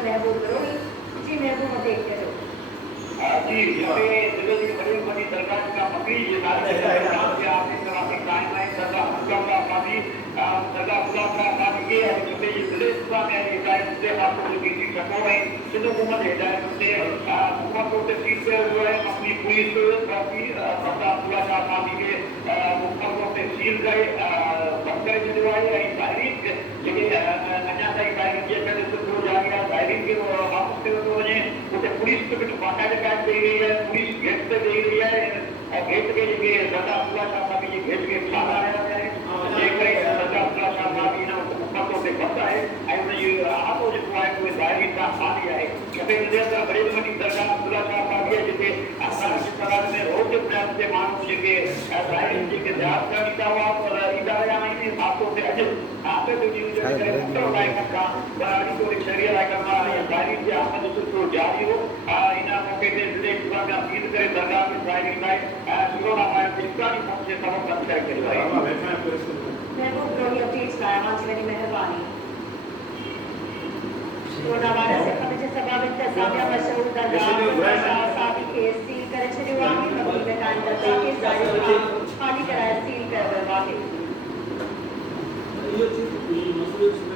counsellor महबूब करोड़ी जी महबूब मते करो जी हमें जिले की बड़ी बड़ी सरकार का मंत्री ये आपने तरह गाइडलाइन सरकार का काफी सरकार का काफी ये है जो ये जिले का है ये टाइम से आपको जो किसी सको है सिंधु हुकूमत हिदायत से हुकूमत को सीट पे जो है अपनी पुलिस काफी सरकार का काफी के हुकूमत को सील करे बंकर जो है तारीख लेकिन अन्य सही तारीख ये पहले से हो जाएगा तारीख के वापस के तो ने उसे पुलिस को भी कांटेक्ट कर दे रही है पुलिस गेट पे दे रही है गेट के लिए सरकार का भी ये गेट के खाना है देख रहे हैं सरकार का भी ना ऊपर से बचा है ऐसे ये आपको जो है कोई दायरे का खाली है कभी मुझे बड़े बड़ी सरकार का भी है जैसे आसाम की सरकार में रोज प्रयास से मानो के दायरे के ध्यान का निकाल और इदारा नहीं आपको से अजय आपके जो न्यूज़ है तो लाइक का बड़ी कोई शरीर लाइक का या दायरे से आप जो जारी हो इना मौके से जिले का अपील करे सरकार की दायरे में कोरोना वायरस इसका भी पहुंचे सब बंद करके महबूब करोड़ी अपडेट्स लाया आज मेरी मेहरबानी कोरोना वायरस से खबरे सभा में तसामिया मशहूर दरगाह साथी केस सील करे छड़ियो आगे कबूल में टाइम दरगाह के जारी खाली कराया सील कर दरगाह के ये चीज मसले